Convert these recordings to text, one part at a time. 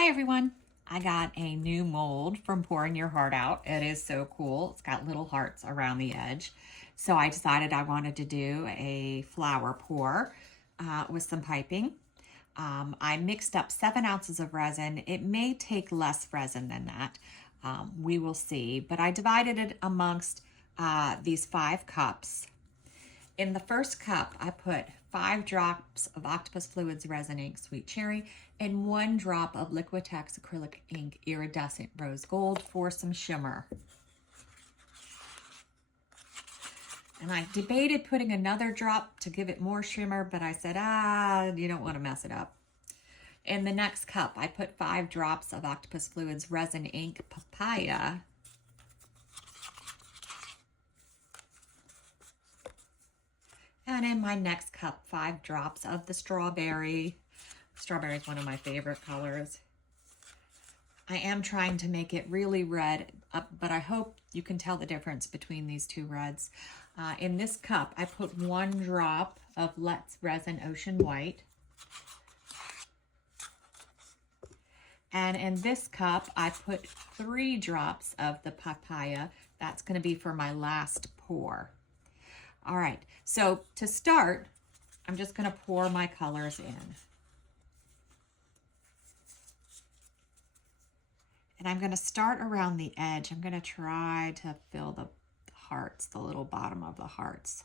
Hi everyone. I got a new mold from Pouring Your Heart Out. It is so cool. It's got little hearts around the edge. So I decided I wanted to do a flower pour with some piping. I mixed up 7 ounces of resin. It may take less resin than that. We will see. But I divided it amongst these 5 cups. In the first cup, I put 5 drops of Octopus Fluids Resin Ink Sweet Cherry and 1 drop of Liquitex Acrylic Ink Iridescent Rose Gold for some shimmer. And I debated putting another drop to give it more shimmer, but I said, you don't want to mess it up. In the next cup, I put 5 drops of Octopus Fluids Resin Ink Papaya. And in my next cup, 5 drops of the strawberry. Strawberry is one of my favorite colors. I am trying to make it really red, but I hope you can tell the difference between these two reds. In this cup, I put 1 drop of Let's Resin Ocean White. And in this cup, I put 3 drops of the papaya. That's going to be for my last pour. All right, so to start, I'm just going to pour my colors in. And I'm going to start around the edge. I'm going to try to fill the hearts, the little bottom of the hearts.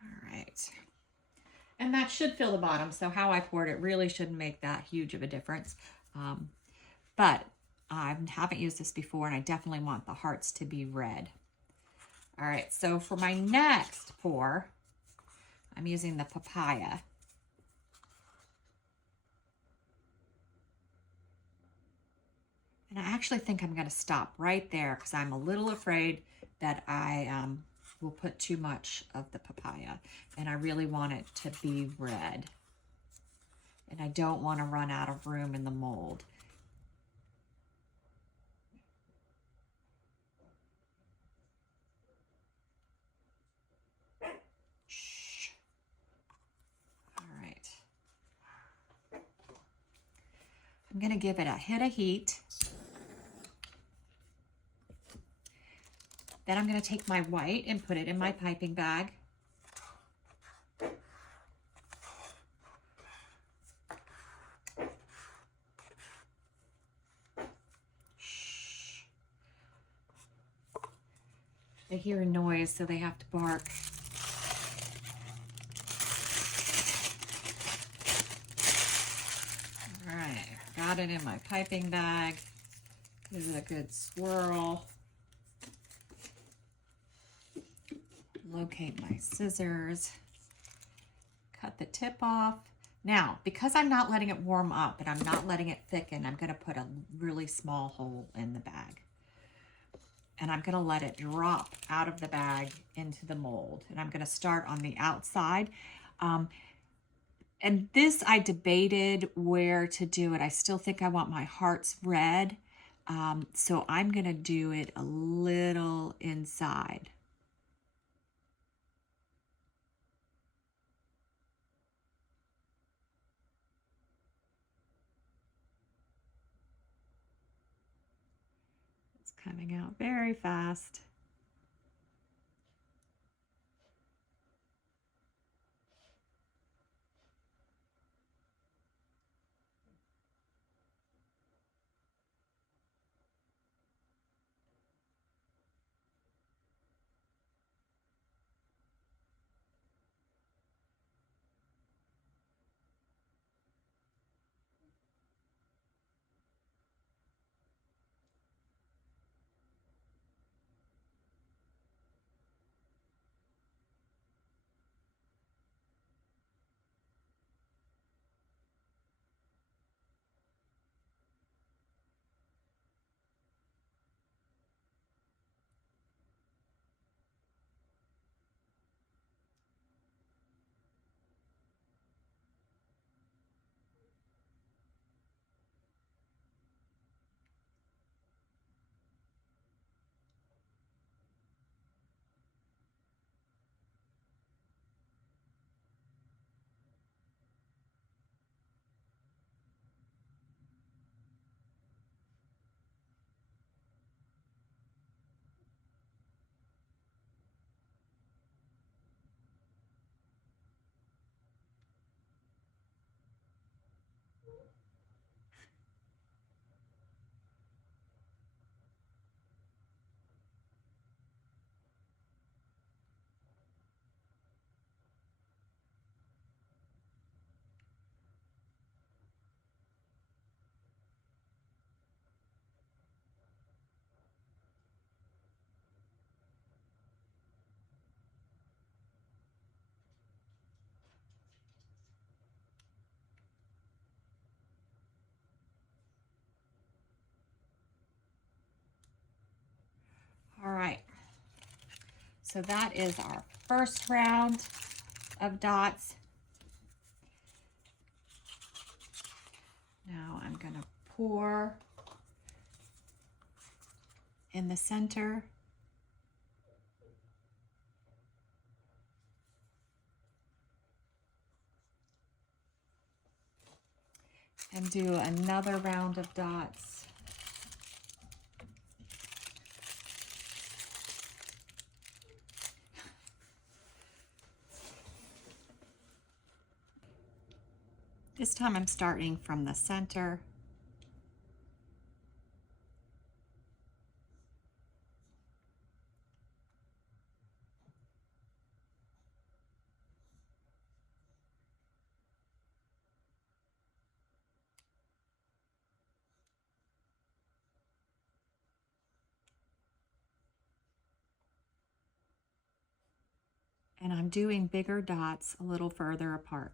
All right. And that should fill the bottom. So how I poured it really shouldn't make that huge of a difference. But I haven't used this before and I definitely want the hearts to be red. All right, so for my next pour, I'm using the papaya. And I actually think I'm going to stop right there because I'm a little afraid that I will put too much of the papaya. And I really want it to be red. And I don't want to run out of room in the mold. Shh. All right. I'm going to give it a hit of heat. Then I'm going to take my white and put it in my piping bag. Shh. They hear a noise, so they have to bark. All right, got it in my piping bag. Give it a good swirl. Locate my scissors. Cut the tip off. Now, because I'm not letting it warm up and I'm not letting it thicken, I'm going to put a really small hole in the bag. And I'm going to let it drop out of the bag into the mold. And I'm going to start on the outside. And this, I debated where to do it. I still think I want my hearts red. So I'm going to do it a little inside. It's coming out very fast. so that is our first round of dots. Now I'm going to pour in the center. And do another round of dots. This time I'm starting from the center. And I'm doing bigger dots a little further apart.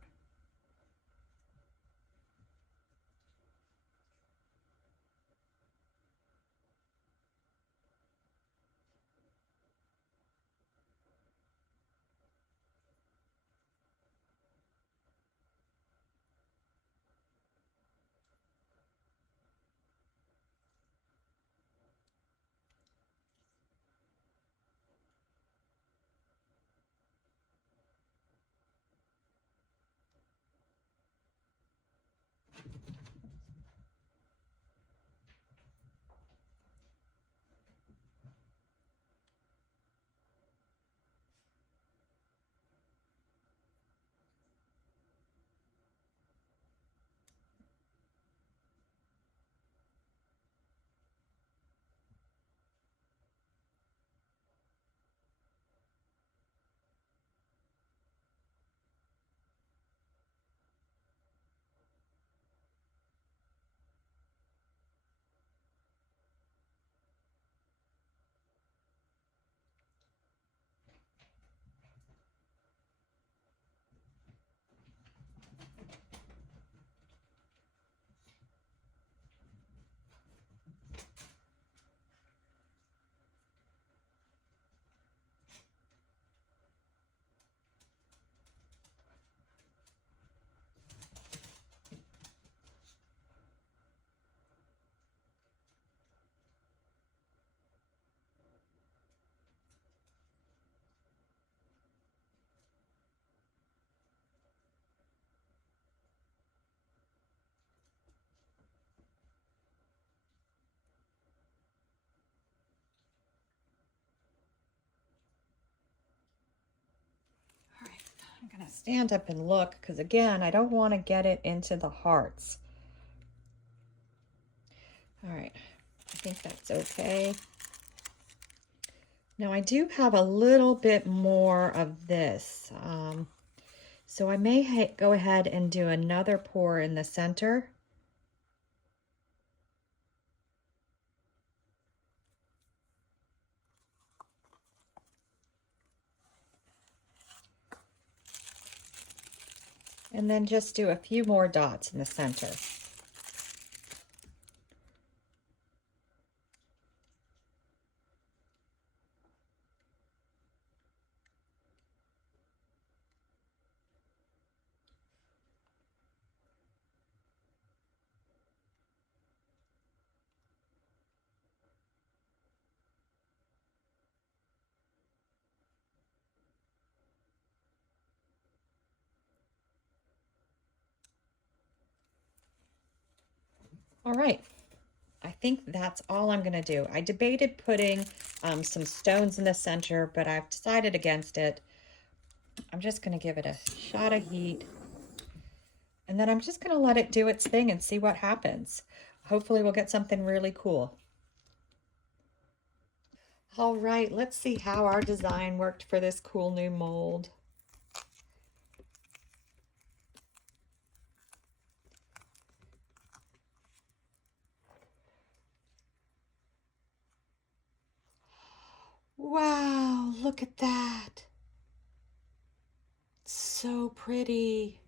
All right, I'm going to stand up and look because again, I don't want to get it into the hearts. All right, I think that's okay. Now I do have a little bit more of this. So I may go ahead and do another pour in the center. And then just do a few more dots in the center. All right, I think that's all I'm gonna do. I debated putting some stones in the center, but I've decided against it. I'm just gonna give it a shot of heat, and then I'm just gonna let it do its thing and see what happens. Hopefully we'll get something really cool. All right, let's see how our design worked for this cool new mold. Wow, look at that. So pretty.